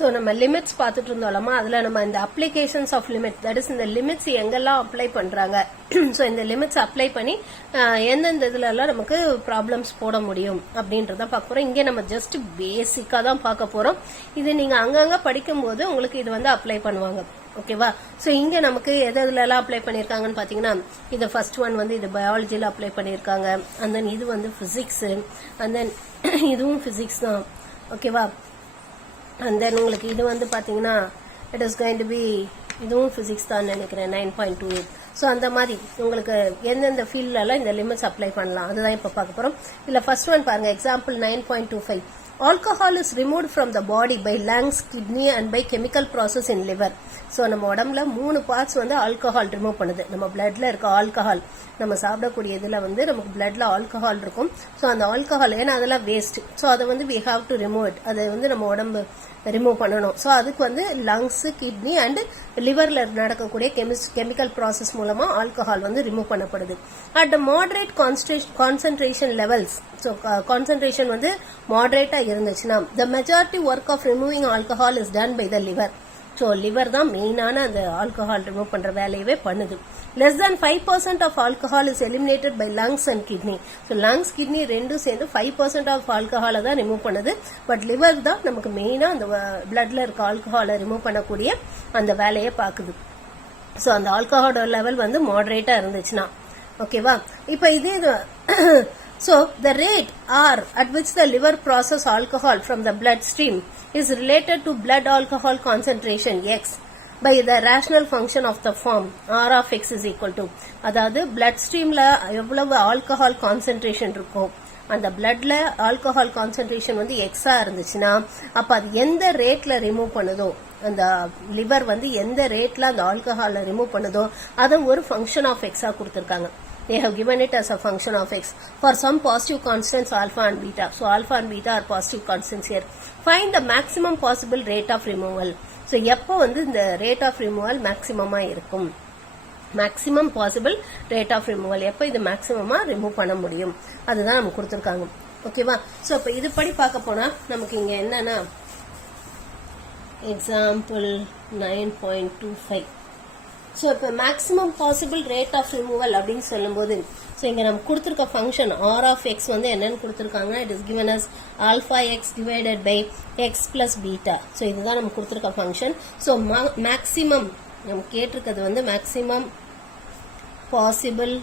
So நம்ம limits பார்த்துட்டு இருந்தோம்லமா அதில் நம்ம இந்த applications of limit that is இந்த லிமிட்ஸ் எங்கெல்லாம் அப்ளை பண்றாங்க ஸோ இந்த லிமிட்ஸ் அப்ளை பண்ணி எந்தெந்த இதுலலாம் நமக்கு ப்ராப்ளம்ஸ் போட முடியும் அப்படின்றத பார்க்க போறோம். இங்கே நம்ம ஜஸ்ட் பேசிக்காக தான் பார்க்க போறோம். இது நீங்க அங்கங்க படிக்கும் போது உங்களுக்கு இது வந்து அப்ளை பண்ணுவாங்க. ஓகேவா? ஸோ இங்க நமக்கு எதுலாம் அப்ளை பண்ணிருக்காங்கன்னு பாத்தீங்கன்னா இது ஃபர்ஸ்ட் ஒன் வந்து இது பயாலஜில அப்ளை பண்ணிருக்காங்க. அண்ட் தென் இது வந்து பிசிக்ஸ், அண்ட் தென் இதுவும் பிசிக்ஸ் தான். ஓகேவா? அண்ட் தென் உங்களுக்கு இது வந்து பாத்தீங்கன்னா it is going to be இதுவும் பிசிக்ஸ் தான் நினைக்கிறேன் 9.28. ஸோ அந்த மாதிரி உங்களுக்கு எந்தெந்த ஃபீல்ட்லாம் இந்த லிமிட்ஸ் அப்ளை பண்ணலாம் அதுதான் இப்போ பார்க்க போறோம். இல்ல ஃபர்ஸ்ட் ஒன் பாருங்க, example 9.25. Alcohol is removed from the body by lungs, kidney and by chemical process in liver. So நம்ம உடம்புல 3 பார்ட்ஸ் வந்து ஆல்கஹால் ரிமூவ் பண்ணுது. நம்ம பிளட்ல இருக்க ஆல்கஹால், நம்ம சாப்பிடக்கூடிய இதுல வந்து நமக்கு பிளட்ல ஆல்கஹால் இருக்கும். ஸோ அந்த ஆல்கஹால் ஏன்னா அதெல்லாம் வேஸ்ட், ஸோ அதை வந்து we have to remove it. அதை வந்து நம்ம உடம்பு ரிமூவ் பண்ணணும். ஸோ அதுக்கு வந்து லங்ஸ், கிட்னி அண்ட் லிவர்ல நடக்கக்கூடிய கெமிக்கல் ப்ராசஸ் மூலமா ஆல்கஹால் வந்து ரிமூவ் பண்ணப்படுது. At moderate concentration levels, so concentration வந்து மாடரேட்டா இருந்துச்சுன்னா the majority work of removing alcohol is done by the liver. So liver தான் மெயினான அந்த ஆல்கஹால் ரிமூவ் பண்ற வேலையவே பண்ணுது. less than 5% of alcohol is eliminated by lungs and kidney. So lungs, kidney ரெண்டும் சேர்ந்து 5% ஆஃப் ஆல்கஹாலை தான் ரிமூவ் பண்ணுது. பட் லிவர் தான் நமக்கு மெயினா அந்த பிளட்ல இருக்க ஆல்கஹாலை ரிமூவ் பண்ணக்கூடிய அந்த வேலையை பாக்குது. ஸோ அந்த ஆல்கஹாலோட லெவல் வந்து மாடரேட்டா இருந்துச்சுன்னா ஓகேவா? இப்ப இது so the rate R at which the liver process alcohol from the bloodstream is related to blood alcohol concentration X by the rational function of the form R of X is equal to, அதாவது blood streamல எவ்வளவு alcohol concentration இருக்கும், அந்த பிளட்ல alcohol concentration வந்து எக்ஸா இருந்துச்சுன்னா அப்ப அது எந்த ரேட்ல ரிமூவ் பண்ணுதோ, அந்த லிவர் வந்து எந்த ரேட்ல அந்த ஆல்கஹால ரிமூவ் பண்ணுதோ அதை ஒரு ஃபங்க்ஷன் ஆஃப் எக்ஸா கொடுத்திருக்காங்க. They have given it as a function of x for some positive constants alpha and beta. So alpha and beta are positive constants here. Find the maximum possible rate of removal. So எப்போ வந்து இந்த rate of removal maximum-ஆ இருக்கும், maximum possible rate of removal எப்போ இது maximum-ஆ remove பண்ண முடியும் அதுதான் நமக்கு கொடுத்திருக்காங்க. ஓகேவா? சோ அப்ப இது படி பார்க்க போனா நமக்கு இங்க என்னன்னா எக்ஸாம்பிள் 9.25. ஸோ இப்போ maximum possible rate of removal அப்படின்னு சொல்லும்போது ஸோ இங்கே நம்ம கொடுத்துருக்க ஃபங்க்ஷன் ஆர் ஆஃப் எக்ஸ் வந்து என்னன்னு கொடுத்துருக்காங்க, it is given as alpha x divided by x plus beta. So இதுதான் நம்ம கொடுத்துருக்க ஃபங்க்ஷன். ஸோ மேக்ஸிமம் நம்ம கேட்டிருக்கிறது வந்து maximum possible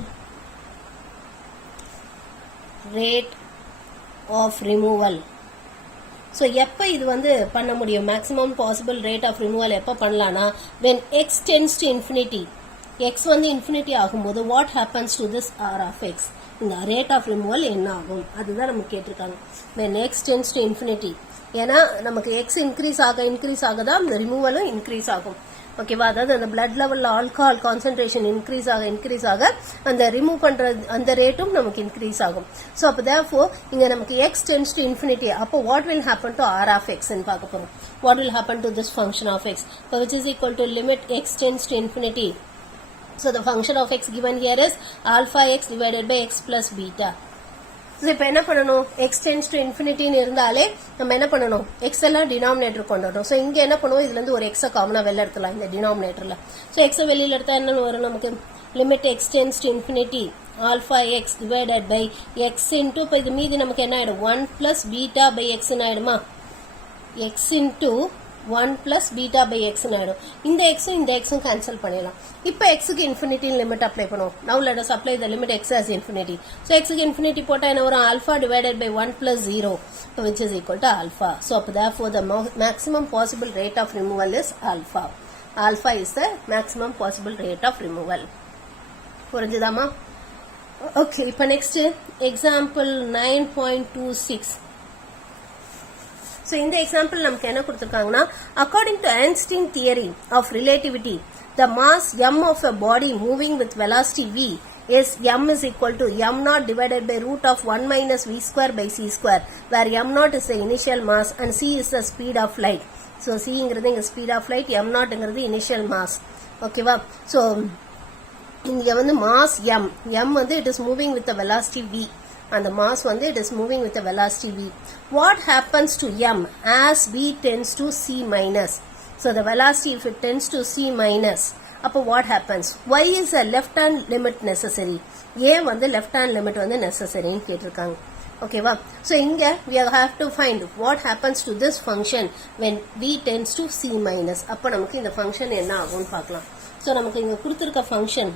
rate of removal. So எப்போ இது வந்து பண்ண முடியும், maximum possible rate of removal எப்போ பண்ணலாம்னா when x tends to infinity, x வந்து இன்ஃபினிட்டி ஆகும்போது what happens to this r of x, இந்த ரேட் ஆஃப் ரிமூவல் என்ன ஆகும் அதுதான் நம்ம கேட்டிருக்காங்க. when x tends to infinity, ஏன்னா நமக்கு x இன்க்ரீஸ் ஆக தான் இந்த ரிமூவலும் இன்க்ரீஸ் ஆகும். ஓகேவா? அதாவது அந்த பிளட் லெவல்ல ஆல்கஹால் கான்சென்ட்ரேஷன் இன்க்ரீஸ் ஆக அந்த ரிமூவ் பண்ற அந்த ரேட்டும் நமக்கு இன்க்ரீஸ் ஆகும். சோ அப்ப therefore இங்க நமக்கு x tends to infinity, அப்போ what will happen to r of x ன்னு பார்க்க போறோம். what will happen to this function of x, so which is equal to limit x tends to infinity. So the function of x given here is alpha x divided by x plus beta. So இப்போ என்ன பண்ணணும், X tends to இன்ஃபினிட்டின்னு இருந்தாலே நம்ம என்ன பண்ணணும், X எல்லாம் denominator கொண்டு வரணும். ஸோ இங்கே என்ன பண்ணுவோம், இதுல இருந்து ஒரு எக்ஸை காமனா வெளில எடுத்துலாம் இந்த டினாமினேட்டர்ல. ஸோ எக்ஸை வெளியில எடுத்தா என்ன வரும் நமக்கு, limit x tends to infinity alpha x divided by x into, இப்போ இது மீதி நமக்கு என்ன ஆயிடும் 1 பிளஸ் பீட்டா பை எக்ஸ்ன்னு ஆயிடுமா, x into 1 plus beta by x ஆயிடும். இந்த எக்ஸும் இந்த எக்ஸும் கேன்சல் பண்ணிடலாம். இப்போ எக்ஸுக்கு இன்ஃபினிட்டி லிமிட் அப்ளை பண்ணுவோம். Now let us apply the limit x as infinity. So எக்ஸுக்கு இன்ஃபினிட்டி போட்டா என்ன வரும், alpha divided by 1 plus 0 which is equal to alpha. So அப்போ therefore the maximum possible rate of removal is alpha. Alpha is the maximum possible rate of removal. புரிஞ்சுதாமா? Okay, இப்போ next example 9.26. So in the example நமக்கு என்ன கொடுத்திருக்காங்கன்னா, according to Einstein theory of relativity, the mass m of a body moving with velocity v is m is equal to m naught divided by root of 1 minus v square by c square, where m naught is the initial mass and c is the speed of light. So c ங்கிறது இங்க speed of light, m naught ங்கிறது initial mass. ஓகேவா? So இங்க வந்து mass m வந்து it is moving with the velocity v. அந்த mass வந்து it is moving with a velocity v. What happens to m as v tends to c minus? So the velocity, if it tends to c minus, அப்போ what happens? Why is a left hand limit necessary? ஏன் வந்து left hand limit வந்து necessary கேட்டிருக்காங்க. ஓகேவா? So இங்க we have to find what happens to this function when v tends to c minus. அப்போ நமக்கு இந்த function என்ன ஆகும்னு பார்க்கலாம். So நமக்கு இங்க கொடுத்திருக்க function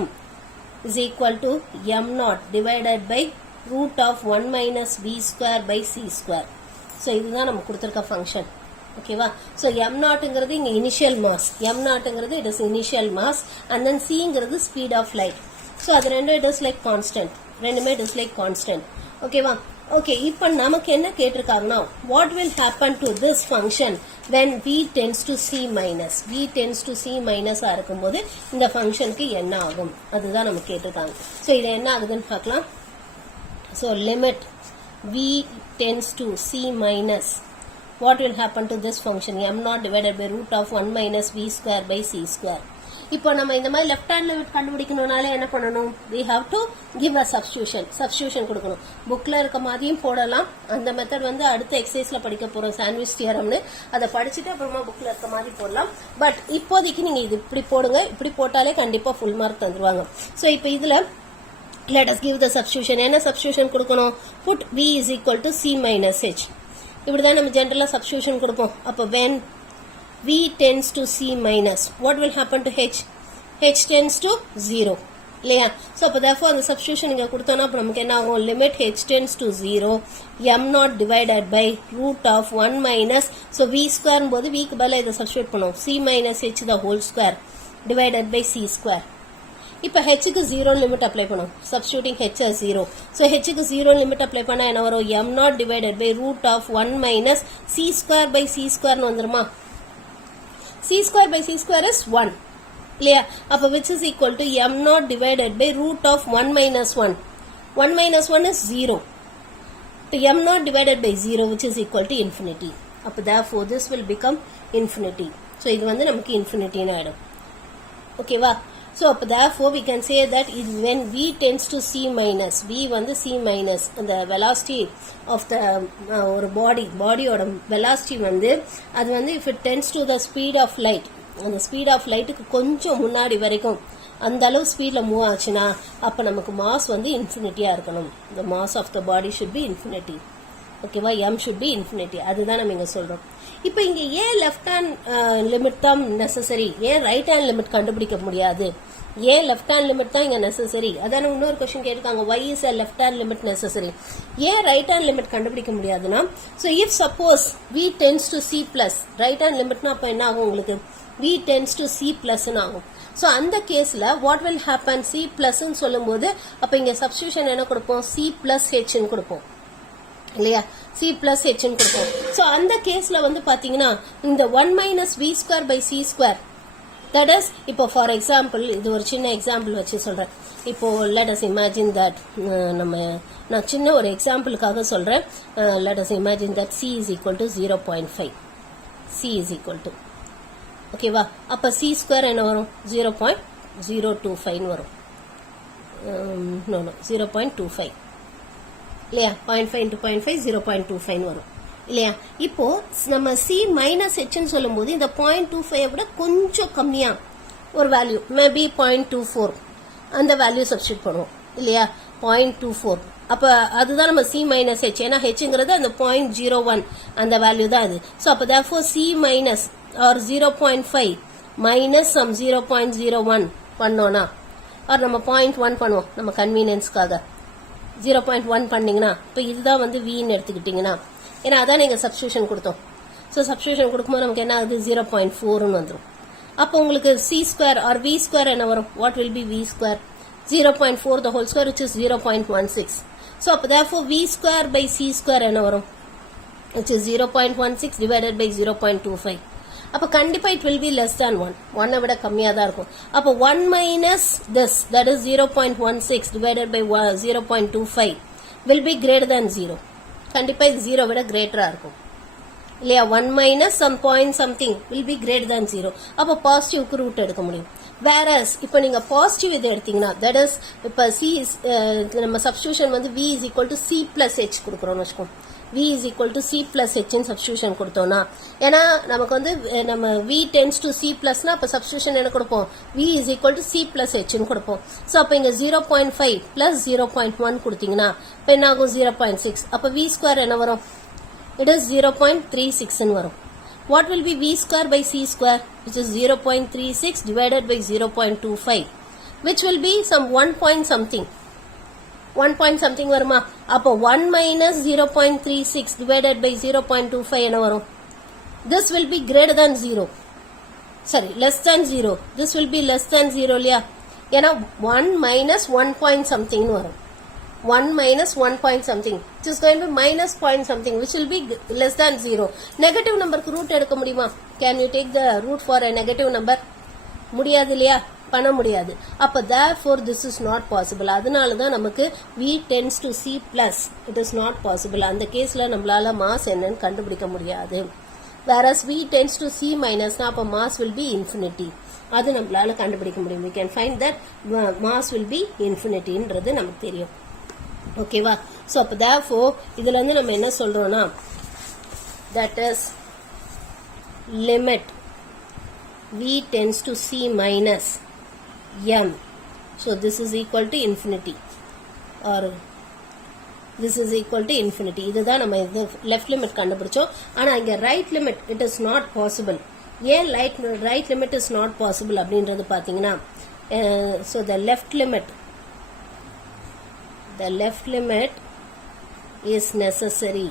m is equal to m naught divided by root of 1 minus v square by c square. So இதுதான் நமக்கு கொடுத்திருக்க function. ஓகேவா? So m நாட்ங்கிறது இங்க initial mass. m நாட்ங்கிறது it is initial mass and then c ங்கிறது speed of light. So அது ரெண்டும் it is like constant. ரெண்டுமே it is like constant. ஓகேவா? ஓகே, இப்போ நமக்கு என்ன கேட்டிருக்காங்கன்னா what will happen to this function when v tends to c minus? v tends to c minus இருக்கும்போது இந்த ஃபங்க்ஷனுக்கு என்ன ஆகும் அதுதான் நமக்கு கேட்டிருக்காங்க. ஸோ இது என்ன ஆகுதுன்னு பார்க்கலாம். So limit v tends to c minus, what will happen to this function m naught divided by root of 1 minus v square by c square. இப்போ நம்ம இந்த மாதிரி லெஃப்ட் ஹேண்ட் லிமிட் கண்டுபிடிக்கணும்னாலே என்ன பண்ணணும்? we have to give a substitution கொடுக்கணும். புக்ல இருக்க மாதிரியும் போடலாம். அந்த மெத்தட் வந்து அடுத்த எக்ஸசைஸ்ல படிக்க போறோம், சாண்ட்விச் தியரம்னு. அதை படிச்சுட்டு அப்புறமா புக்ல இருக்க மாதிரி போடலாம். பட் இப்போதைக்கு நீங்க இது இப்படி போடுங்க. இப்படி போட்டாலே கண்டிப்பா ஃபுல் மார்க் தந்துருவாங்க. ஸோ இப்போ இதுல let us give the substitution. என்ன substitution கொடுக்கணும்? put v is equal to c minus h. இப்படிதான் நம்ம ஜெனரலா சப்ஸ்டிடியூஷன் கொடுப்போம். அப்போ when v tends to c minus, what will happen to h? h tends to 0 இல்லையா? ஸோ அப்போ therefore அந்த சப்ஸ்டிடியூஷன் இங்கே கொடுத்தோன்னா அப்போ நமக்கு என்ன ஆகும்? limit h tends to 0 m naught divided by root of 1 minus, so v square போது v க்கு பதிலாக இதை சப்ஸ்டிடியூட் பண்ணுவோம், c minus h the whole square divided by c square. இப்போ h க்கு 0 லிமிட் அப்ளை பண்ணும், substituting h as 0. So h க்கு 0 limit apply பண்ணா என்ன வரும்? m naught divided by root of 1 minus c square by c square வந்துருமா? c square by c square is 1 இல்லையா? அப்போ which is equal to m naught divided by root of 1 minus 1. 1 minus 1 is 0. So m naught divided by 0 which is equal to infinity. அப்போ therefore this will become infinity. So இது வந்து நமக்கு இன்ஃபினிட்டின்னு ஆயிடும். ஓகேவா? So therefore we can say that when v tends to c minus, v வந்து c minus, the velocity of the ஒரு bodyயோட velocity வந்து அது வந்து if it tends to the speed of light, அந்த speed of lightக்கு கொஞ்சம் முன்னாடி வரைக்கும் அந்த அளவு ஸ்பீட்ல மூவ் ஆச்சுன்னா அப்ப நமக்கு மாஸ் வந்து இன்ஃபினிட்டியா இருக்கணும். the mass of the body should be infinity. ஓகேவா? m should be infinity. அதுதான் நம்ம இங்க சொல்றோம். இப்போ இங்க ஏன் லெஃப்ட் ஹேண்ட் லிமிட் தான் நெசசரி, ஏன் ரைட் ஹேண்ட் லிமிட் கண்டுபிடிக்க முடியாது? ஏன் லெஃப்ட் ஹேண்ட் லிமிட் தான் இங்க நெசசரி? அதான இன்னொரு क्वेश्चन கேட்டிருக்காங்க, why is a left hand limit necessary? ஏன் ரைட் ஹேண்ட் லிமிட் கண்டுபிடிக்க முடியாதுன்னா, so if suppose v tends to c plus, right hand லிமிட்னா அப்ப என்ன ஆகும் உங்களுக்கு? v tends to c plus ன்னு ஆகும். so அந்த கேஸ்ல what will happen? c plus ன்னு சொல்லும்போது அப்ப இங்க சப்ஸ்டிடியூஷன் என்ன கொடுப்போம்? c plus h ன்னு கொடுப்போம் இல்லையா? c plus h ன்னு கொடுப்போம். so அந்த கேஸ்ல வந்து பாத்தீங்கன்னா இந்த 1 minus v square by c square, that is, இப்போ ஃபார் எக்ஸாம்பிள் இது ஒரு சின்ன எக்ஸாம்பிள் வச்சு சொல்றேன். இப்போ let us imagine that நான் சின்ன ஒரு எக்ஸாம்பிளுக்காக சொல்றேன். let us imagine that c is equal to 0.5. c is equal to, ஓகேவா? அப்ப c ஸ்கொயர் என்ன வரும்? 0.025 வரும். no 0.25 இல்லையா? 0.5 into 0.5 0.25 வரும் இல்லையா? இப்போ நம்ம c மைனஸ் ஹெச்னு சொல்லும் போது இந்த 0.25 விட கொஞ்சம் கம்மியா ஒரு வேல்யூ, மேபி 0.24 அந்த வேல்யூ சப்ஸ்டிட் பண்ணுவோம் இல்லையா? 0.24. அப்ப அதுதான் நம்ம c மைனஸ் ஹெச், ஏன்னா ஹெச்ங்கிறது அந்த 0.01 அந்த வேல்யூ தான் அது. ஸோ அப்போ therefore c minus R 0.5 minus some 0.01 பண்ணோம்னா, ஆர் நம்ம 0.1 பண்ணுவோம் நம்ம கன்வீனியன்ஸ்க்காக. 0.1 பண்ணீங்கன்னா இப்போ இதுதான் வந்து வின்னு எடுத்துக்கிட்டீங்கன்னா, ஏன்னா அதான் நீங்க சப்ஸ்டிடியூஷன் கொடுத்தோம். ஸோ சப்ஸ்டிடியூஷன் கொடுக்கும்போது நமக்கு என்ன ஆகுது? 0.4ன்னு வந்துடும். அப்போ உங்களுக்கு c square or v square என்ன வரும்? What will be v square? 0.4 the whole square which is 0.16. So அப்போ therefore v square by c square என்ன வரும்? which is 0.16 divided by 0.25. அப்போ கண்டிப்பா it will be less than 1. 1 விட கம்மியா தான் இருக்கும். அப்போ 1 minus this, that is 0.16 divided by 0.25 will be greater than 0. கண்டிப்பா இது 0 விட கிரேட்டரா இருக்கும் இல்லையா? 1 minus some point something will be greater than 0. அப்போ பாசிட்டிவ்க்கு ரூட் எடுக்க முடியும். வேரஸ் இப்போ நீங்க பாசிட்டிவ் இது எடுத்தீங்கன்னா தட் இஸ் இப்போ சி நம்ம சப்ஸ்டியூஷன் வந்து v is equal to c plus h கொடுக்குறோம்னு வச்சுக்கோம். v is equal to c plus h ன்னு சப்ஸ்டியூஷன் கொடுத்தோம்னா ஏன்னா நமக்கு வந்து நம்ம v tends to c plusனா அப்போ சப்ஸ்டியூஷன் என்ன கொடுப்போம் v is equal to c plus h ன்னு கொடுப்போம். ஸோ அப்போ இங்க 0.5 plus 0.1 கொடுத்தீங்கன்னா இப்போ என்ன ஆகும் 0.6 அப்போ v ஸ்கொயர் என்ன வரும் it is 0.36 ன்னு வரும். What will be v square by c square, which is 0.36 divided by 0.25, which will be some 1 point something. 1 point something வருமா? அப்போ 1 minus 0.36 divided by 0.25 என்ன வரும்? This will be greater than 0. Sorry, less than 0. This will be less than 0 இல்லையா? ஏன்னா 1 minus 1 point something வரும். 1 minus 1 point something, which is going to be minus point something, which will be less than 0. Negative number க்கு root எடுக்க முடியுமா? Can you take the root for a negative number? முடியாது இல்லையா? பண்ண முடியாது. அப்ப therefore this is not possible. அதனால தான் நமக்கு v tends to c plus it is not possible. அந்த கேஸ்ல நம்மளால mass என்னன்னு கண்டுபிடிக்க முடியாது. Whereas v tends to c minus னா அப்ப mass will be infinity. அது நம்மளால கண்டுபிடிக்க முடியும். We can find that mass will be infinity ன்றது நமக்கு தெரியும். ஓகேவா? ஸோ அப்போ therefore இதுல இருந்து நம்ம என்ன சொல்றோம்னா that is limit v tends to c minus m. So this is equal to infinity or this is equal to infinity. இதுதான் நம்ம இது left limit கண்டுபிடிச்சோம். ஆனா இங்க right limit it is not possible. ஏன் right limit is not possible அப்படின்றது பாத்தீங்கன்னா so the left limit is necessary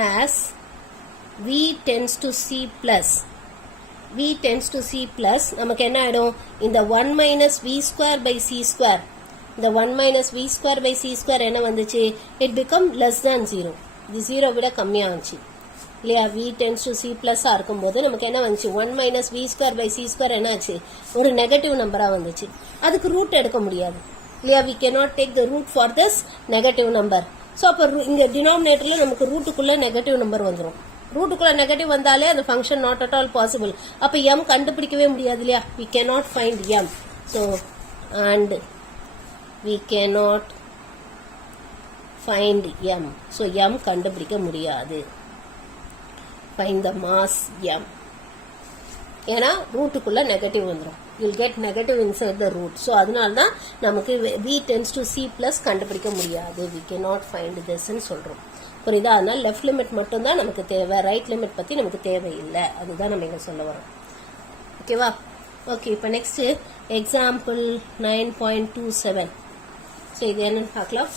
as v tends to c plus நமக்கு என்ன ஆயிடும் இந்த 1 minus v square by c square இந்த 1 minus v square by c square என்ன வந்துச்சு it become less than 0 இது 0 விட கம்மியாச்சு இல்லையா v tends to c plus இருக்கும்போது நமக்கு என்ன வந்துச்சு 1 minus v square by c square என்ன ஆச்சு ஒரு நெகட்டிவ் நம்பரா வந்துச்சு அதுக்கு ரூட் எடுக்க முடியாது இல்லையா we cannot take the root for this negative number. So அப்போ இங்க டினாமினேட்டர்ல நமக்கு ரூட்டுக்குள்ள நெகட்டிவ் நம்பர் வந்துடும் ரூட்டுக்குள்ள நெகட்டிவ் வந்தாலே அந்த function not at all possible அப்போ m கண்டுபிடிக்கவே முடியாது இல்லையா we cannot find m. So and we cannot find m. So m கண்டுபிடிக்க முடியாது. Find the mass m. ஏன்னா ரூட்டுக்குள்ள நெகட்டிவ் வந்துடும் you'll get negative inside the root. So அதனால தான் நமக்கு v tends to c plus கண்டுபிடிக்க முடியாது we cannot find this ன்னு சொல்றோம் புரியுதா? அதனால லெஃப்ட் லிமிட் மட்டும் தான் நமக்கு தேவை ரைட் லிமிட் பத்தி நமக்கு தேவையில்லை அதுதான் நம்ம இங்க சொல்ல வரோம். ஓகேவா? ஓகே இப்போ நெக்ஸ்ட் எக்ஸாம்பிள் 9.27. ஸோ இது என்னன்னு பார்க்கலாம்.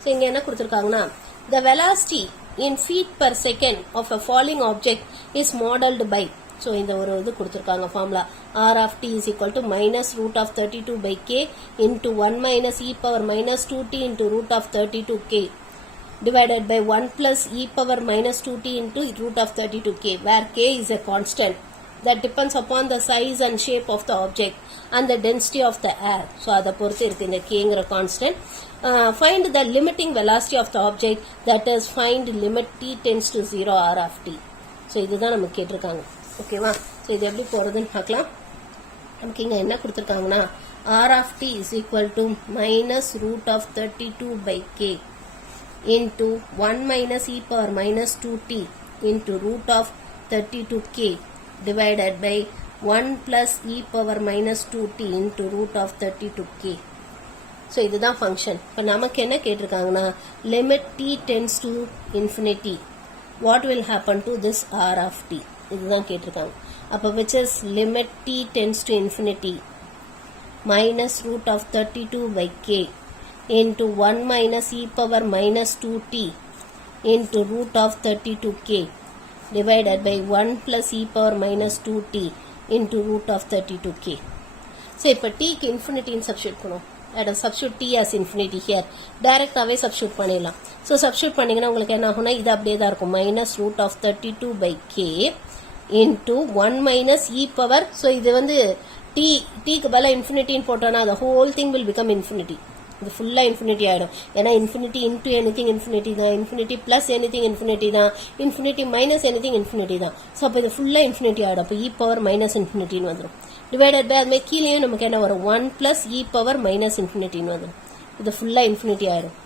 ஸோ இங்க என்ன கொடுத்துருக்காங்கன்னா the velocity in feet per second of a falling object is modeled by. So இந்த ஒரு இது கொடுத்திருக்காங்க formula r of t is equal to minus root of 32 by k into 1 minus e power minus 2t into root of 32k divided by 1 plus e power minus 2t into root of 32k where k is a constant that depends upon the size and shape of the object and the density of the air. So அதை பொறுத்து இருக்கு இந்த kங்கிற constant. Find the limiting velocity of the object, that is find limit t tends to 0 r of t. So இதுதான் நமக்கு கேட்டிருக்காங்க ஓகேவா? So இது எப்படி போறதுன்னு பார்க்கலாம். நமக்கு இங்க என்ன கொடுத்துருக்காங்கன்னா r of t is equal to minus root of 32 by k into 1 minus e power minus 2t into root of 32k divided by 1 plus e power minus 2t into root of 32k. So இதுதான் function. இப்போ நமக்கு என்ன கேட்டிருக்காங்கன்னா limit t tends to infinity what will happen to this r of t இதுதான் கேட்டிருக்காங்க. அப்போ which is limit t tends to infinity minus root of 32 by k into 1 minus e power minus 2t into root of 32k divided by 1 plus e power minus 2t into root of 32k. So இப்போ t க்கு இன்ஃபினிட்டின்னு substitute பண்ணுவோம். substitute t as infinity here. Direct away substitute பண்ணிடலாம். So substitute பண்ணீங்கன்னா உங்களுக்கு என்ன ஆகும்னா இது அப்படியே தான் இருக்கும் minus root of 32 by k into 1 minus e power. So இது வந்து t க்கு பதிலா infinity போட்டோம்னா the whole thing will become infinity. இது ஃபுல்லா இன்ஃபினிட்டி ஆயிடும். ஏன்னா இன்ஃபினிட்டி இன்டூ எனிதிங் இன்ஃபினிட்டி தான், இன்ஃபினிட்டி பிளஸ் எனிதிங் இன்ஃபினிட்டி தான், இன்ஃபினிட்டி மைனஸ் எனிதிங் இன்ஃபினிட்டி தான். ஸோ அப்போ இது ஃபுல்லா இன்ஃபினிட்டி ஆயிடும். அப்போ இ பவர் மைனஸ் இன்ஃபினிட்டின்னு வந்துடும். டிவைடட் பை அதுமாதிரி கீழேயும் நமக்கு என்ன வரும், 1 பிளஸ் இ பவர் மைனஸ் இன்ஃபினிட்டின்னு வந்துடும். இது ஃபுல்லா இன்ஃபினிட்டி ஆயிடும்.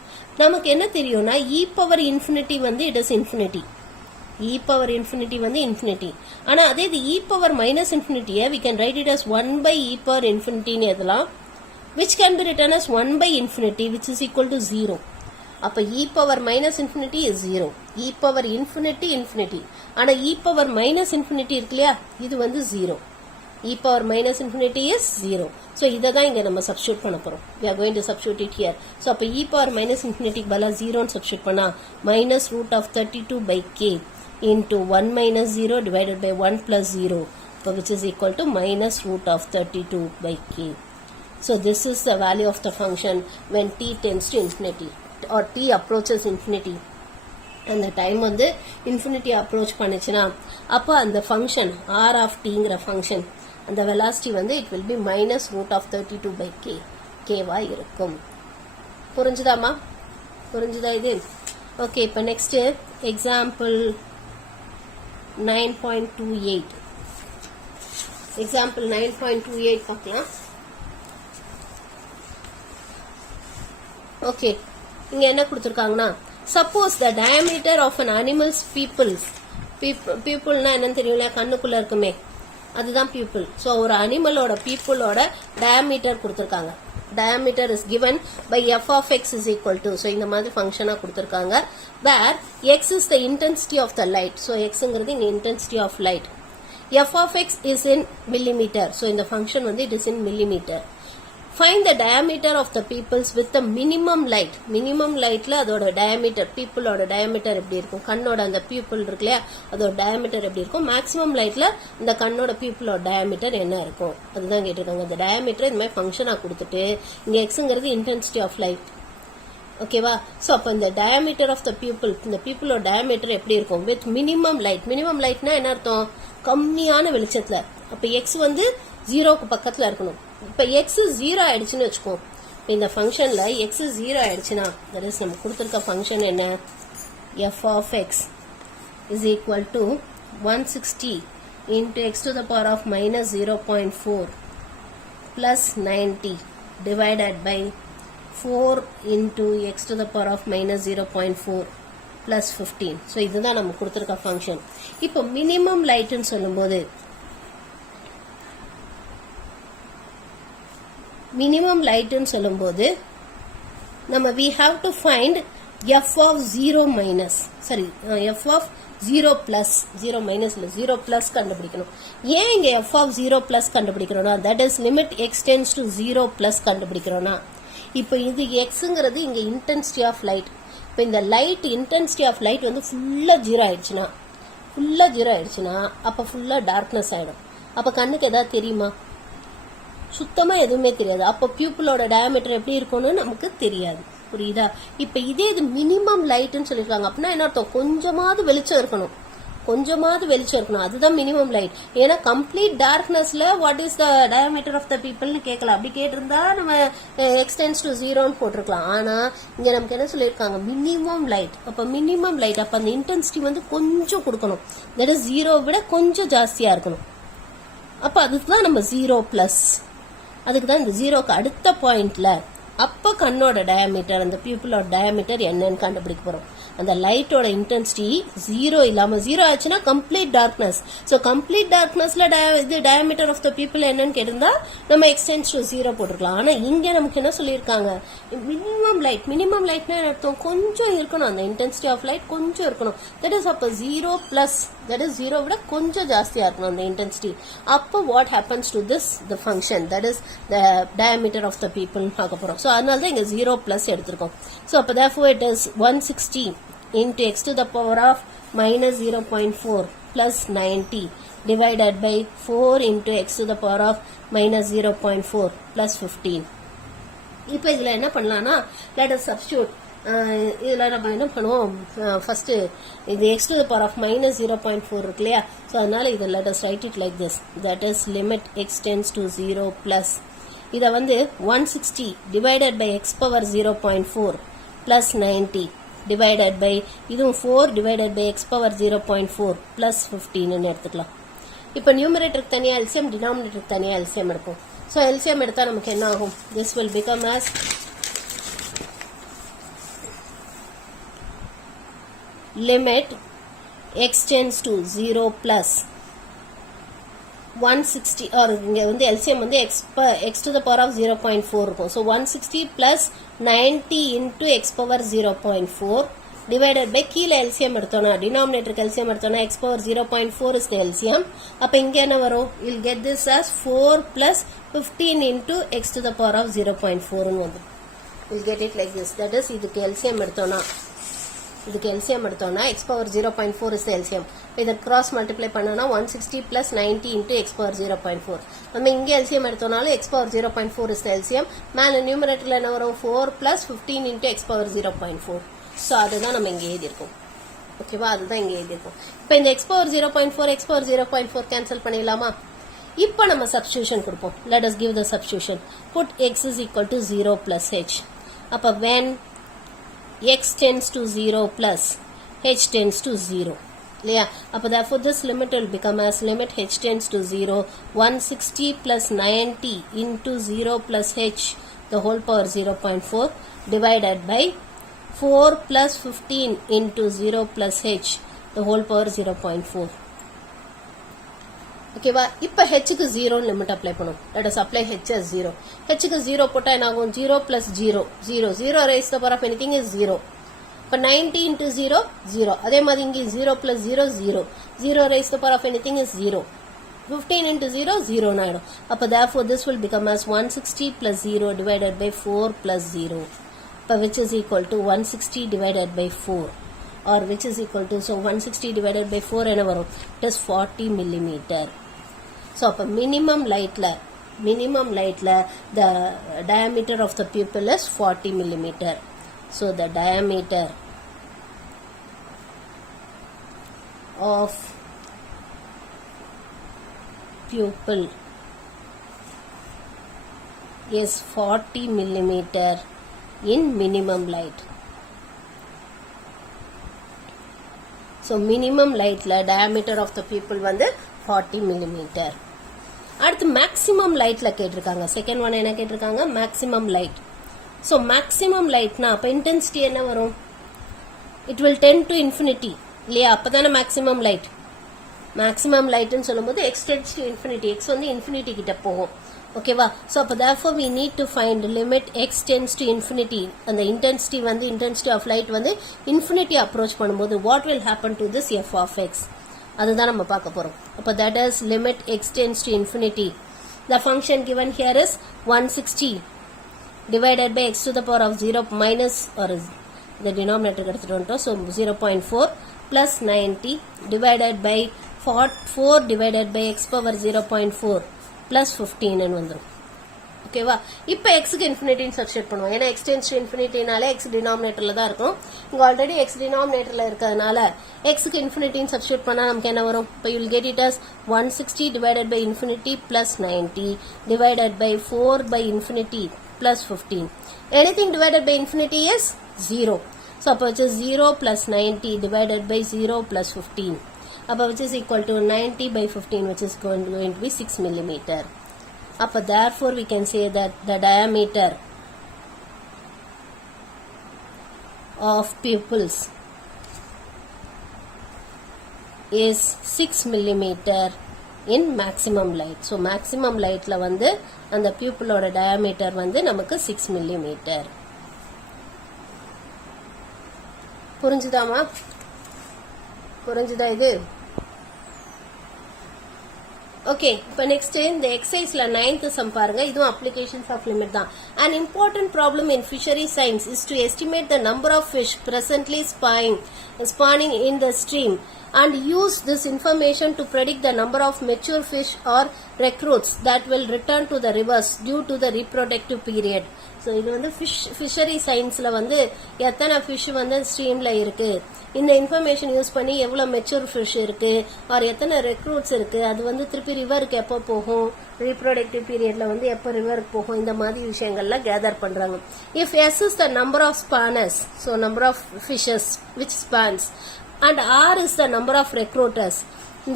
நமக்கு என்ன தெரியும்னா இ பவர் இன்ஃபினிட்டி வந்து it is infinity, e power infinity வந்து infinity. ஆனா அதே இது e power minus infinity we can write it as 1 by e power infinity னு எழுதலாம், which can be written as 1 by infinity which is equal to 0. அப்ப e power minus infinity is 0, e power infinity infinity. ஆனா e power minus infinity இருக்குலையா, இது வந்து 0. e power minus infinity is 0. So இதை தான் இங்க நம்ம substitute பண்ண போறோம். We are going to substitute it here. So அப்ப e power minus infinity பதிலா 0 னு substitute பண்ணா minus root of 32 by k into 1 minus 0 divided by 1 plus 0, so which is equal to minus root of 32 by k. So this is the value of the function when t tends to infinity or t approaches infinity. And the time வந்து infinity approach பண்ணுச்சுனா அப்ப அந்த function r of t ங்கிற function அந்த velocity வந்து it will be minus root of 32 by k, k வா இருக்கும். புரிஞ்சுதாமா? புரிஞ்சுதா இது? Okay, இப்ப next example 9.28. Example 9.28 பார்க்கலாம். Okay, இங்க என்ன கொடுத்திருக்காங்கன்னா, suppose the diameter of an animal's pupilனா என்னன்னு தெரியல, கண்ணுக்குள்ள இருக்குமே அதுதான் pupil. So ஒரு அனிமலோட pupilோட diameter கொடுத்திருக்காங்க. Diameter is given by f of x is equal to, so இந்த மாதிரி ஃபங்க்ஷனா கொடுத்திருக்காங்க, where x is the intensity of the light. So x ங்கிறது இங்க intensity of light. f of x is in millimeter. So இந்த function வந்து it is in millimeter. Find the diameter of the pupils with the minimum light. Minimum lightல அதோட diameter, pupilோட diameter எப்படி இருக்கும், கண்ணோட அந்த pupil இருக்குல்லையா அதோட diameter எப்படி இருக்கும், maximum lightல இந்த கண்ணோட pupilோட diameter என்ன இருக்கும் அதுதான் கேட்டிருக்காங்க. அந்த diameter இந்த மாதிரி ஃபங்க்ஷனா கொடுத்துட்டு இங்க xங்கிறது intensity of light. ஓகேவா? சோ அப்ப இந்த diameter of the pupil, இந்த pupilோட diameter எப்படி இருக்கும் with minimum light. minimum lightனா என்ன அர்த்தம், கம்மியான வெளிச்சத்துல. அப்ப x வந்து 0க்கு பக்கத்துல இருக்கணும். இப்ப x 0 ஆயிடுச்சுன்னு வெச்சுக்கோ, இந்த ஃபங்க்ஷன்ல x 0 ஆயிடுச்சுனா that is நம்ம கொடுத்திருக்க ஃபங்க்ஷன் என்ன, f of x is equal to 160 into x to the power of minus 0.4 plus 90 divided by 4 into x to the power of minus 0.4 plus 15. so இதுதான் நம்ம கொடுத்திருக்க ஃபங்க்ஷன். இப்போ மினிமம் லைட்னு சொல்லும்போது minimum light ன்னு சொல்லும்போது நம்ம we have to find f of 0 minus, sorry, f of 0 plus, 0 minus இல்ல 0 plus கண்டுபிடிக்கணும். ஏன் இங்க f of 0 plus கண்டுபிடிக்கிறோம்னா, that is limit x tends to 0 plus கண்டுபிடிக்கிறோம்னா, இப்போ இது xங்கிறது இங்க intensity of light. இப்போ இந்த light intensity of light வந்து ஃபுல்லா 0 ஆயிடுச்சுனா அப்ப ஃபுல்லா darkness ஆயிடும். அப்ப கண்ணுக்கு ஏதாவது தெரியுமா, சுத்தமா எதுவுமே தெரியாது. அப்ப பியூப்பிளோட டயாமீட்டர் எப்படி இருக்கும்னு நமக்கு தெரியாது. புரியுதா? இப்ப இதே இது மினிமம் லைட்னு சொல்லிருக்காங்க. அப்படின்னா என்ன அர்த்தம், கொஞ்சமாவது வெளிச்சம் இருக்கணும், அதுதான் மினிமம் லைட். ஏன்னா கம்ப்ளீட் டார்க்னஸ்ல what is the diameter of the பீப்புள்னு கேட்கலாம். அப்படி கேட்டிருந்தா நம்ம எக்ஸ்டென்ஸ் டு 0ன்னு போட்டிருக்கலாம். ஆனா இங்க நமக்கு என்ன சொல்லியிருக்காங்க, மினிமம் லைட். அப்ப மினிமம் லைட் அப்ப அந்த இன்டென்சிட்டி வந்து கொஞ்சம் கொடுக்கணும், தட் இஸ் 0 விட கொஞ்சம் ஜாஸ்தியா இருக்கணும். அப்ப அதுக்கு தான் நம்ம 0 பிளஸ், அதுக்கு தான் இந்த 0க்கு அடுத்த பாயிண்ட்ல அப்ப கண்ணோட டயாமீட்டர், அந்த பியூப்பிளோட டயாமீட்டர் என்னன்னு கண்டுபிடிக்க போறோம். அந்த லைட்டோட இன்டென்சிட்டி 0 இல்லாம 0 ஆச்சுன்னா கம்ப்ளீட் டார்க்னஸ். சோ கம்ப்ளீட் டார்க்னஸ்ல இது டயாமீட்டர் ஆஃப் த பீப்புள் என்னன்னு கேட்டிருந்தா நம்ம எக்ஸ்டென்ஸ் டு 0 போட்டுருக்கலாம். ஆனா இங்க நமக்கு என்ன சொல்லியிருக்காங்க, மினிமம் லைட். மினிமம் லைட்னா அர்த்தம் கொஞ்சம் இருக்கணும், அந்த இன்டென்சிட்டி ஆஃப் லைட் கொஞ்சம் இருக்கணும். தட் இஸ் அப்ப 0 பிளஸ், that is 0 விட கொஞ்சம் ஜாஸ்தியா இருக்கணும் அந்த இன்டென்சிட்டி. அப்ப what happens to this, the function, that is the diameter of the people பார்க்க போறோம். சோ அதனால தான் இங்க 0 பிளஸ் எடுத்திருக்கோம். சோ அப்ப therefore it is 160 into x to the power of minus 0.4 plus 90 divided by 4 into x to the power of minus 0.4 plus 15. இப்ப இதுல என்ன பண்ணலாம்னா, let us substitute. இதுல நம்ம என்ன பண்ணுவோம், ஃபர்ஸ்ட் இது x to the power of minus 0.4 இருக்கு இல்லையா, ஸோ அதனால இதை let us write it like this, that is limit x tends to 0 plus இதை வந்து 160 divided by x power 0.4 plus 90 divided by இதுவும் 4 divided by x power 0.4 plus 15 எடுத்துக்கலாம். இப்போ நியூமரேட்டருக்கு தனியா எல்சிஎம், டினாமினேட்டருக்கு தனியா எல்சிஎம் எடுப்போம். ஸோ எல்சிஎம் எடுத்தா நமக்கு என்ன ஆகும்? This will become as limit x tends to 0 plus 160 or இங்க வந்து LCM வந்து x to the power of 0.4 இருக்கும். So 160 plus 90 into x power 0.4 divided by கீழ LCM எடுத்தோம்னா denominatorக்கு LCM எடுத்தோம்னா x power 0.4 is the LCM. அப்ப இங்க என்ன வரும்? You'll get this as 4 plus 15 into x to the power of 0.4 ன்னு வந்து. We'll get it like this. That is இதுக்கு LCM எடுத்தோம்னா இதுக்கு LCM எடுத்தோம்னா x power 0.4 is the LCM. இதை cross multiply பண்ணோம்னா 160 plus 90 into x power 0.4. நம்ம இங்கே LCM எடுத்தோம்னாலும் x power 0.4 is the LCM. மேல நியூமரேட்டர்ல என்ன வரும்? 4 plus 15 into x power 0.4. So அதுதான் நம்ம இங்கே எழுதியிருக்கோம். ஓகேவா? அதுதான் இங்கே எழுதியிருக்கோம். இப்போ இந்த x power 0.4 x power 0.4 cancel பண்ணிடலாமா? இப்போ நம்ம சப்ஸ்டிடியூஷன் கொடுப்போம். Let us give the substitution. Put x is equal to 0 plus h. அப்போ when x tends to 0 plus h tends to 0. இல்லையா? அப்போ therefore this limit will become as limit h tends to 0 160 plus 90 into 0 plus h the whole power 0.4 divided by 4 plus 15 into 0 plus h the whole power 0.4. ஓகேவா? இப்போ h க்கு 0 limit apply பண்ணும். Let us apply h as 0. h க்கு 0 போட்டா என்ன ஆகும்? 0 plus 0 0 0 raised to the power of anything is 0. இப்போ 90 into 0 0. அதே மாதிரி இங்கே 0 plus 0 0 0 raised to the power of anything is 0. 15 into 0 0 ஆயிடும். அப்போ therefore this will become as 160 plus 0 divided by 4 plus 0. இப்போ which is equal to 160 divided by 4 or which is equal to, so 160 divided by 4 என்ன வரும்? It is 40 millimeter. So அப்போ minimum lightல the diameter of the pupil is 40 millimeter. So the diameter of pupil is 40 millimeter in minimum light. So minimum lightல diameter of the pupil வந்து 40 millimeter. அடுத்து maximum lightல கேட்டிருக்காங்க. Second one என்ன கேட்டிருக்காங்க? maximum light. So maximum lightனா அப்ப intensity என்ன வரும்? It will tend to infinity. இல்லையா? அப்பதானே maximum light. maximum lightன்னு சொல்லும்போது x tends to infinity. x வந்து infinity கிட்ட போகும். ஓகேவா? So அப்ப therefore we need to find limit x tends to infinity. அந்த intensity of light வந்து infinity approach பண்ணும்போது what will happen to this f of x? அதுதான் நம்ம பார்க்க போறோம். அப்ப that is limit x tends to infinity. The function given here is 160 divided by x to the power of 0 minus or the denominator எடுத்துட்டு வந்துட்டோம். So 0.4 plus 90 divided by 4 divided by x power 0.4 plus 15 ன்னு வந்துரும். ஓகேவா? இப்போ x க்கு இன்ஃபினிட்டின்னு substitute பண்ணுவோம். ஏன்னா x tends to infinity-னால x டினாமினேட்டர்ல தான் இருக்கும். இங்க ஆல்ரெடி x டினாமினேட்டர்ல இருக்கிறதுனால x க்கு இன்ஃபினிட்டின்னு சப்ஸ்டிட்யூட் பண்ணா நமக்கு என்ன வரும்? இப்போ you'll get it as 160 divided by infinity plus 90 divided by 4 by infinity plus 15. Anything divided by infinity is 0. So அப்போ which is 0 plus 90 divided by 0 plus 15. அப்போ which is equal to 90 by 15 which is going to be 6 millimeter. அப்போ therefore we can say that the diameter of pupils is 6 millimeter in maximum light. So maximum lightல வந்து அந்த pupilோட diameter வந்து நமக்கு 6 millimeter. புரிஞ்சுதாமா? புரிஞ்சுதா இது? Okay, இப்போ next இந்த எக்ஸசைஸ்ல 9th some பாருங்க. இதுவும் அப்ளிகேஷன்ஸ் ஆஃப் லிமிட் தான். An important problem in fishery science is to estimate the number of fish presently spawning in the stream and use this information to predict the number of mature fish or recruits that will return to the rivers due to the reproductive period. So இது வந்து fishery சயின்ஸ்ல வந்து எத்தனை fish வந்து ஸ்ட்ரீம்ல இருக்கு, இந்த information use பண்ணி எவ்வளவு மெச்சூர் ஃபிஷ் இருக்கு, ஆர் எத்தனை ரெக்ரூட்ஸ் இருக்கு, அது வந்து திருப்பி ரிவருக்கு எப்போ போகும், ரீப்ரொடக்டிவ் பீரியட்ல வந்து எப்போ ரிவருக்கு போகும், இந்த மாதிரி விஷயங்கள்லாம் கேதர் பண்றாங்க. If S is the number of spanners, so number of fishes which spans, and R is the number of recruiters,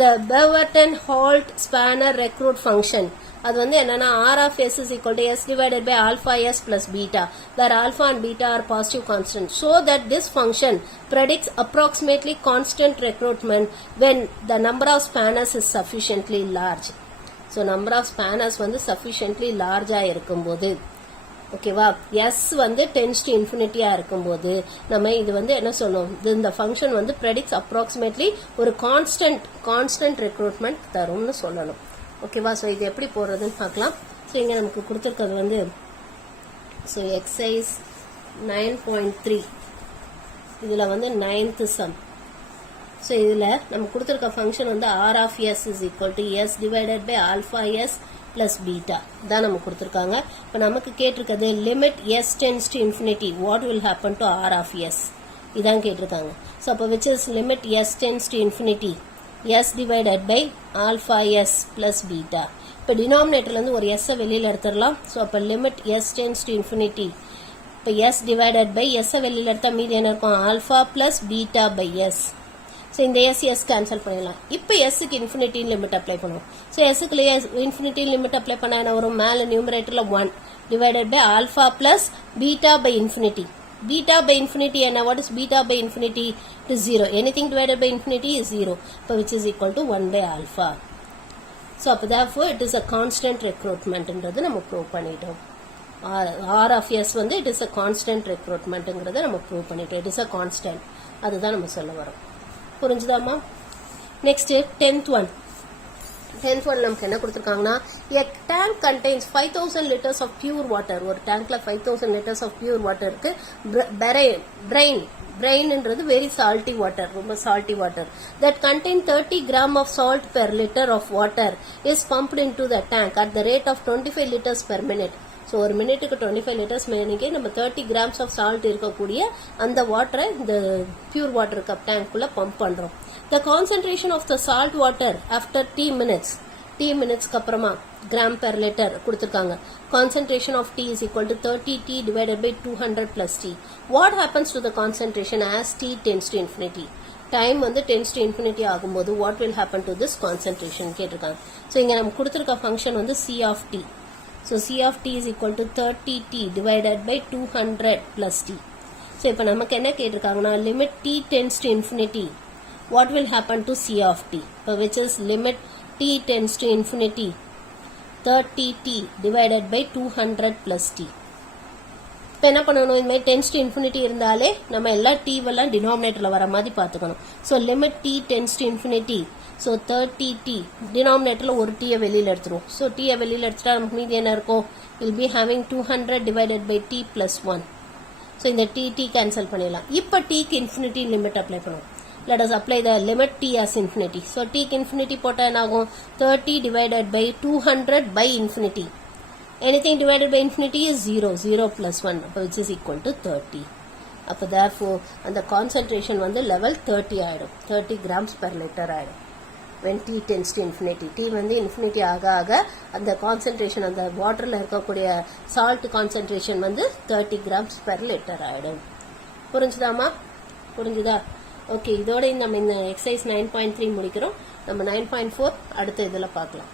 the Beaverton Holt spanner recruit function அது வந்து என்னன்னா R of S is equal to S divided by alpha S plus beta, where alpha and beta are positive constants, so that this function predicts approximately constant recruitment when the number of spanners is sufficiently large. So number of spanners வந்து sufficiently large இருக்கும்போது, ஓகேவா, S வந்து tends to இன்ஃபினிட்டியா இருக்கும்போது நம்ம இது வந்து என்ன சொல்லணும், இந்த ஃபங்க்ஷன் வந்து ப்ரெடிக்ட்ஸ் அப்ராக்சிமேட்லி ஒரு கான்ஸ்டன்ட் ரெக்ரூட்மெண்ட் தரும்னு சொல்லணும். ஓகேவா, ஸோ இது எப்படி போடுறதுன்னு பார்க்கலாம். ஸோ இங்கே நமக்கு கொடுத்துருக்கிறது வந்து ஸோ எக்ஸசைஸ் 9.3 இதில் வந்து 9th சம். ஸோ இதில் நம்ம கொடுத்துருக்க ஃபங்க்ஷன் வந்து R of S is equal to S divided by alpha S plus beta தான் நமக்கு கொடுத்துருக்காங்க. இப்போ நமக்கு கேட்டிருக்கிறது limit S tends to infinity what will happen to R of S இதான் கேட்டிருக்காங்க. ஸோ அப்போ which is limit S tends to infinity S divided by alpha S plus beta. இப்போ டினாமினேட்டர்லேருந்து ஒரு S வெளியில் எடுத்துடலாம். ஸோ அப்போ limit S tends to infinity, இப்போ S divided by S வெளியில் எடுத்தால் மீதி என்ன இருக்கும், alpha plus beta by S. So இந்த எஸ் கேன்சல் பண்ணிடலாம். இப்போ எஸ்ஸுக்கு இன்ஃபினிட்டி லிமிட் அப்ளை பண்ணுவோம். ஸோ எஸ்ஸுக்கு இன்ஃபினிட்டி லிமிட் அப்ளை பண்ண என்ன வரும், மேலே நியூமரேட்டரில் 1 divided by alpha plus beta by infinity. Beta by infinity and what is beta by infinity? It is 0. Anything divided by infinity is 0. So which is equal to 1 by alpha. So therefore it is a constant recruitment என்றது நம்ம prove பண்ணிட்டோம். R of S வந்து it is a constant recruitment என்றது நம்ம prove பண்ணிட்டோம். It is a constant. அதுதான் நம்ம சொல்ல வரோம். புரிஞ்சுதாமா? Next 10th one. 10th one நமக்கு என்ன கொடுத்திருக்காங்கன்னா, a tank contains 5000 liters of pure water. ஒரு டேங்க்ல 5000 liters of pure water இருக்கு. brainன்றது very salty water, ரொம்ப salty water that contain 30 gram of salt per liter of water is pumped into the tank at the rate of 25 liters per minute. So ஒரு மினிட்டுக்கு 25 litres மேனிக்கே நம்ம 30 grams of salt இருக்கக்கூடிய அந்த வாட்டரை இந்த pure water cup டேங்க்குள்ள pump பண்றோம். The concentration of the salt water after t மினிட்ஸ்க்கு அப்புறமா கிராம் பெர் லிட்டர் கொடுத்துருக்காங்க. Concentration of t is equal to 30t divided by 200 plus t. What happens to the concentration as t tends to infinity? Time வந்து tends to infinity ஆகும்போது what will happen to this concentration கேட்டிருக்காங்க. So இங்க நம்ம கொடுத்துருக்க function வந்து c of t. So C of t is equal to 30t divided by 200 plus t. So இப்போ நமக்கு என்ன கேட்டிருக்காங்கன்னா, limit t tends to infinity what will happen to C of t, which is limit t tends to infinity 30t divided by 200 plus t. இப்போ என்ன பண்ணணும், இந்த மாதிரி tense to infinity இருந்தாலே நம்ம எல்லா t எல்லாம் டினாமினேட்டர்ல வர மாதிரி பார்த்துக்கணும். So limit t tends to infinity, so 30t டினாமினேட்டர்ல ஒரு t வெளியில் எடுத்துருவோம். ஸோ t வெளியில் எடுத்துட்டா நமக்கு மீதி என்ன இருக்கும், will be having 200 divided by t plus 1. So இந்த t கேன்சல் பண்ணிடலாம். இப்போ tக்கு இன்ஃபினிட்டி லிமிட் அப்ளை பண்ணுவோம். Let us apply the limit t as infinity. So t க்கு infinity போட்டா என்ன ஆகும், 30 divided by 200 by infinity. Anything divided by infinity is 0 plus 1, which is equal to 30. அப்போ therefore அந்த concentration வந்து level 30 ஆயிடும், 30 grams per liter ஆயிடும். When t tends to infinity, t வந்து infinity ஆக ஆக அந்த concentration, அந்த வாட்டர்ல இருக்கக்கூடிய salt concentration வந்து 30 grams per liter ஆயிடும். புரிஞ்சுதாமா? புரிஞ்சுதா? ஓகே, இதோட நம்ம இந்த எக்ஸசைஸ் 9.3 முடிக்கிறோம். நம்ம 9.4 அடுத்த இதில் பார்க்கலாம்.